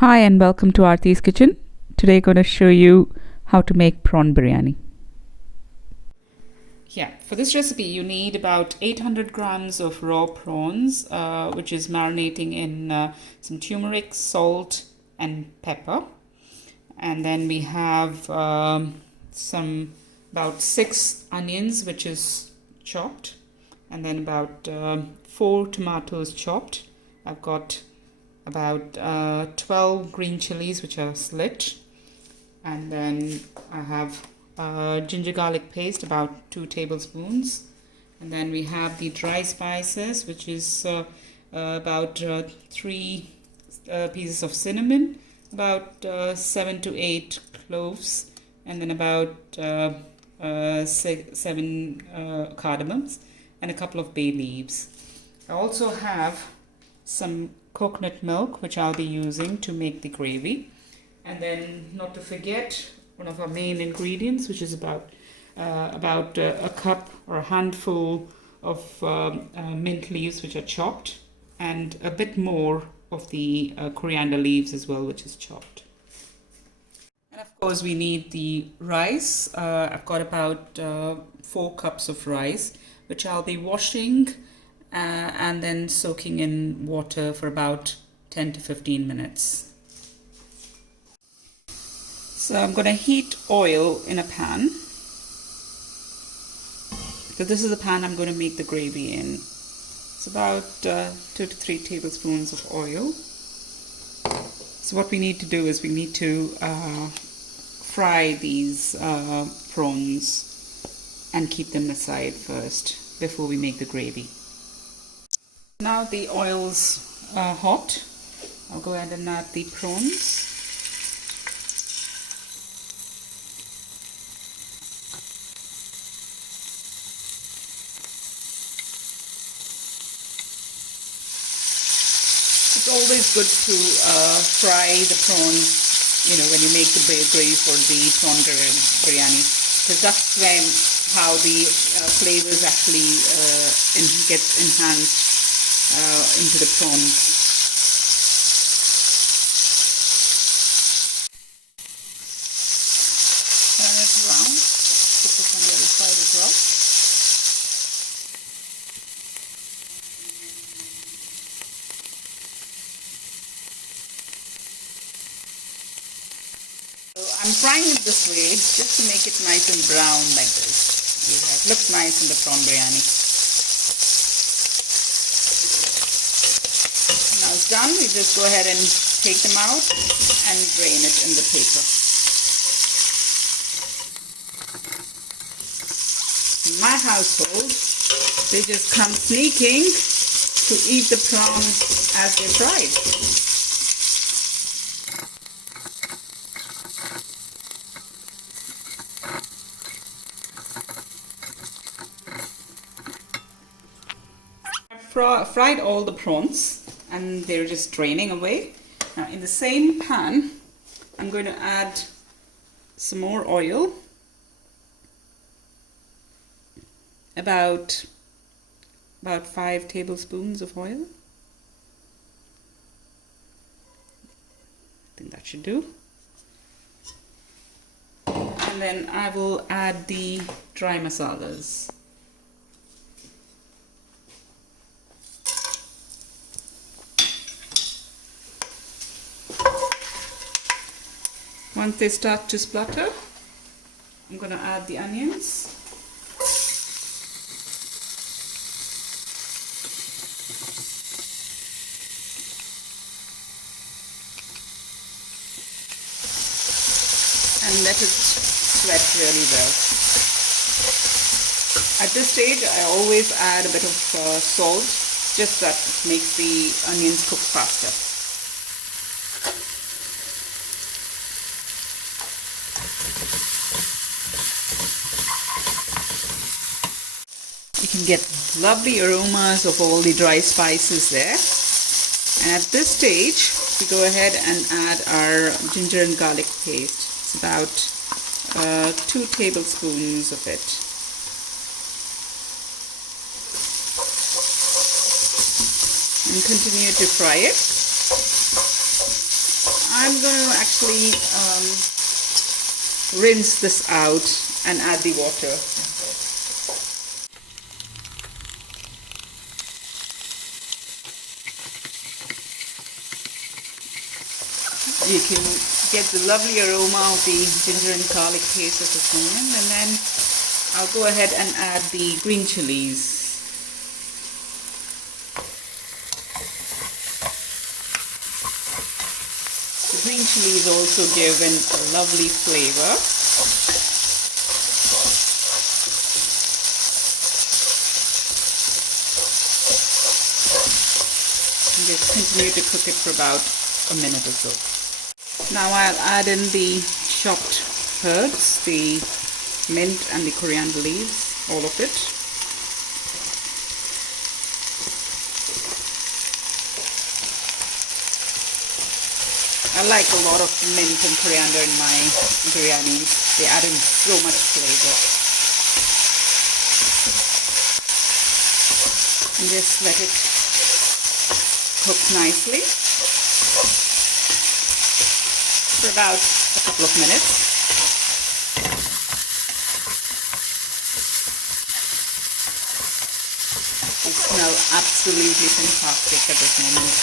Hi and welcome to Arthi's Kitchen. Today I'm going to show you how to make prawn biryani. Yeah, for this recipe you need about 800 grams of raw prawns, which is marinating in some turmeric, salt and pepper. And then we have some about 6 onions, which is chopped, and then about 4 tomatoes chopped. I've got about 12 green chilies which are slit, and then I have ginger garlic paste about 2 tablespoons, and then we have the dry spices, which is about 3 pieces of cinnamon, about 7 to 8 cloves, and then about 7 cardamoms and a couple of bay leaves. I also have some coconut milk, which I'll be using to make the gravy, and then not to forget one of our main ingredients, which is about a cup or a handful of mint leaves, which are chopped, and a bit more of the coriander leaves as well, which is chopped. And of course we need the rice. I've got about 4 cups of rice, which I'll be washing and then soaking in water for about 10 to 15 minutes. So I'm going to heat oil in a pan. So this is the pan I'm going to make the gravy in. It's about 2 to 3 tablespoons of oil. So what we need to do is we need to fry these prawns and keep them aside first before we make the gravy. Now the oil's hot. I'll go ahead and add the prawns. It's always good to fry the prawns, when you make the gravy for the prawn biryani, because that's when how the flavors actually get enhanced into the prawns. Turn it around, put this on the other side as well. So I'm frying it this way just to make it nice and brown like this. It looks nice in the prawn biryani. Now it's done, we just go ahead and take them out and drain it in the paper. In my household, they just come sneaking to eat the prawns as they're fried. I've fried all the prawns and they're just draining away. Now in the same pan, I'm going to add some more oil, about 5 tablespoons of oil. I think that should do. And then I will add the dry masalas. Once they start to splutter, I'm going to add the onions. And let it sweat really well. At this stage, I always add a bit of salt, just that it makes the onions cook faster. You can get lovely aromas of all the dry spices there. And at this stage, we go ahead and add our ginger and garlic paste. It's about 2 tablespoons of it. And continue to fry it. I'm going to actually rinse this out and add the water. You can get the lovely aroma of the ginger and garlic paste at this moment, and then I'll go ahead and add the green chilies. The green chilies also give in a lovely flavor. And just continue to cook it for about a minute or so. Now I'll add in the chopped herbs, the mint and the coriander leaves, all of it. I like a lot of mint and coriander in my biryani. They add in so much flavor. And just let it cook nicely for about a couple of minutes. They smell absolutely fantastic at this moment.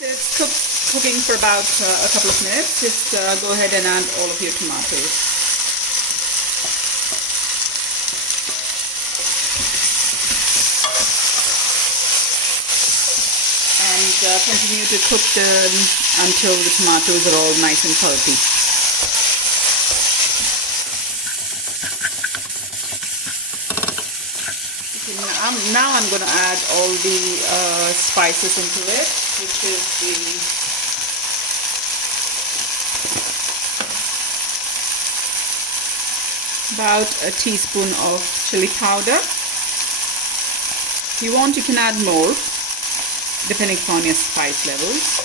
It's cooking for about a couple of minutes. Just go ahead and add all of your tomatoes. Continue to cook them until the tomatoes are all nice and pulpy. Now I'm going to add all the spices into it, which is about a teaspoon of chili powder. If you want, you can add more, depending upon your spice levels.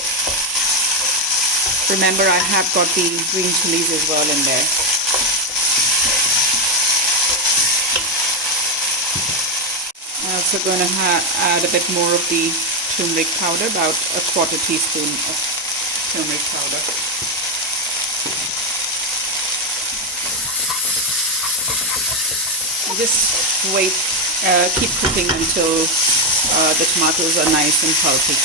Remember, I have got the green chilies as well in there. I'm also going to add a bit more of the turmeric powder, about a quarter teaspoon of turmeric powder. And just wait, keep cooking until the tomatoes are nice and pulpy.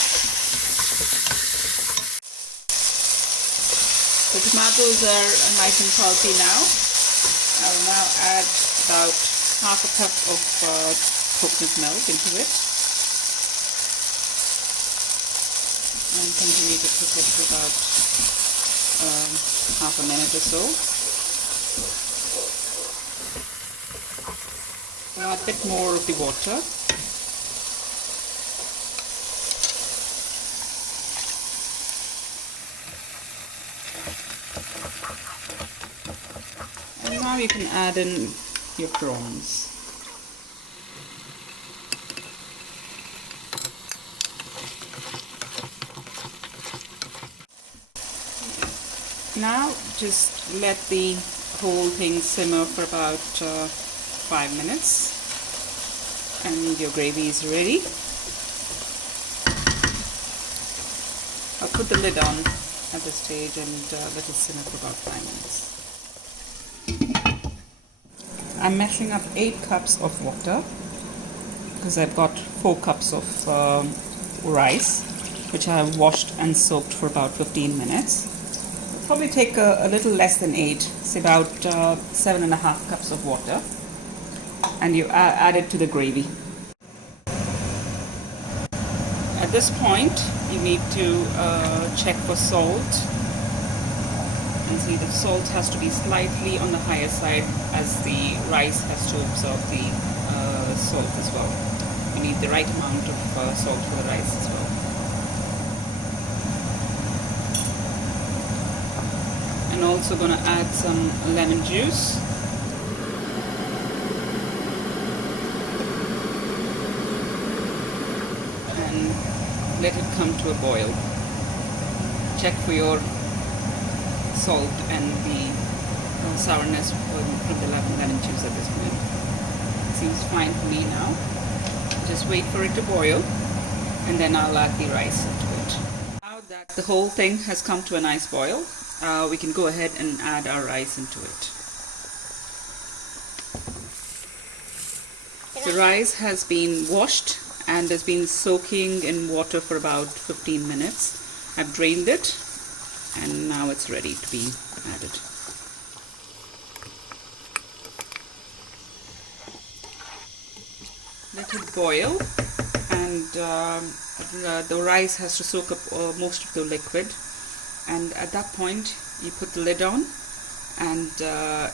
The tomatoes are nice and pulpy now. I'll now add about half a cup of coconut milk into it. And continue to cook it for about half a minute or so. I'll add a bit more of the water. And now you can add in your prawns. Now just let the whole thing simmer for about 5 minutes and your gravy is ready. I'll put the lid on at this stage and let it simmer for about 5 minutes. I'm measuring up 8 cups of water because I've got 4 cups of rice, which I have washed and soaked for about 15 minutes. It'll probably take a little less than 8, say about 7.5 cups of water, and you add it to the gravy. At this point, you need to check for salt. And see, the salt has to be slightly on the higher side as the rice has to absorb the salt as well. You need the right amount of salt for the rice as well. And also going to add some lemon juice. And let it come to a boil. Check for your salt and the sourness from the lemon juice at this point. Seems fine for me now. Just wait for it to boil and then I'll add the rice into it. Now that the whole thing has come to a nice boil, we can go ahead and add our rice into it. The rice has been washed and has been soaking in water for about 15 minutes. I've drained it and now it's ready to be added. Let it boil, and the rice has to soak up most of the liquid, and at that point you put the lid on, and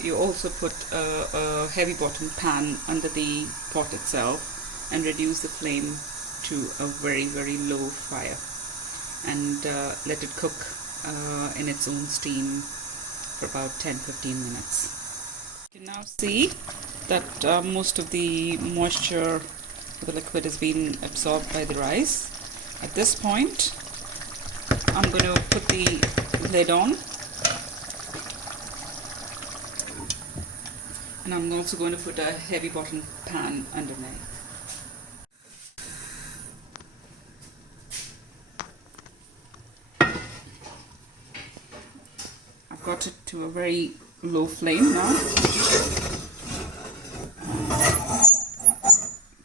you also put a heavy bottom pan under the pot itself and reduce the flame to a very, very low fire, and let it cook in its own steam for about 10-15 minutes. You can now see that most of the moisture of the liquid has been absorbed by the rice. At this point, I'm going to put the lid on, and I'm also going to put a heavy bottom pan underneath. I've got it to a very low flame now.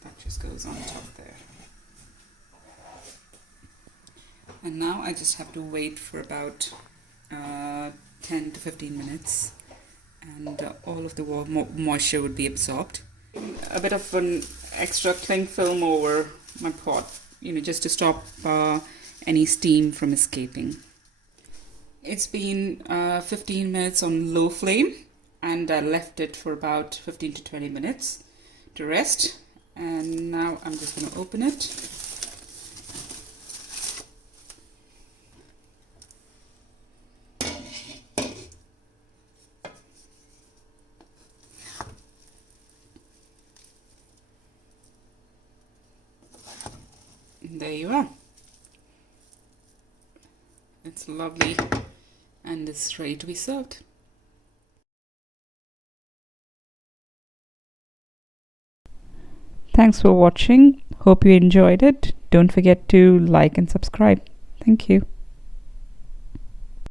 That just goes on top there. And now I just have to wait for about 10 to 15 minutes, and all of the moisture would be absorbed. A bit of an extra cling film over my pot, just to stop any steam from escaping. It's been 15 minutes on low flame, and I left it for about 15 to 20 minutes to rest, and now I'm just going to open it. And there you are. It's lovely and it's ready to be served. Thanks for watching. Hope you enjoyed it. Don't forget to like and subscribe. Thank you.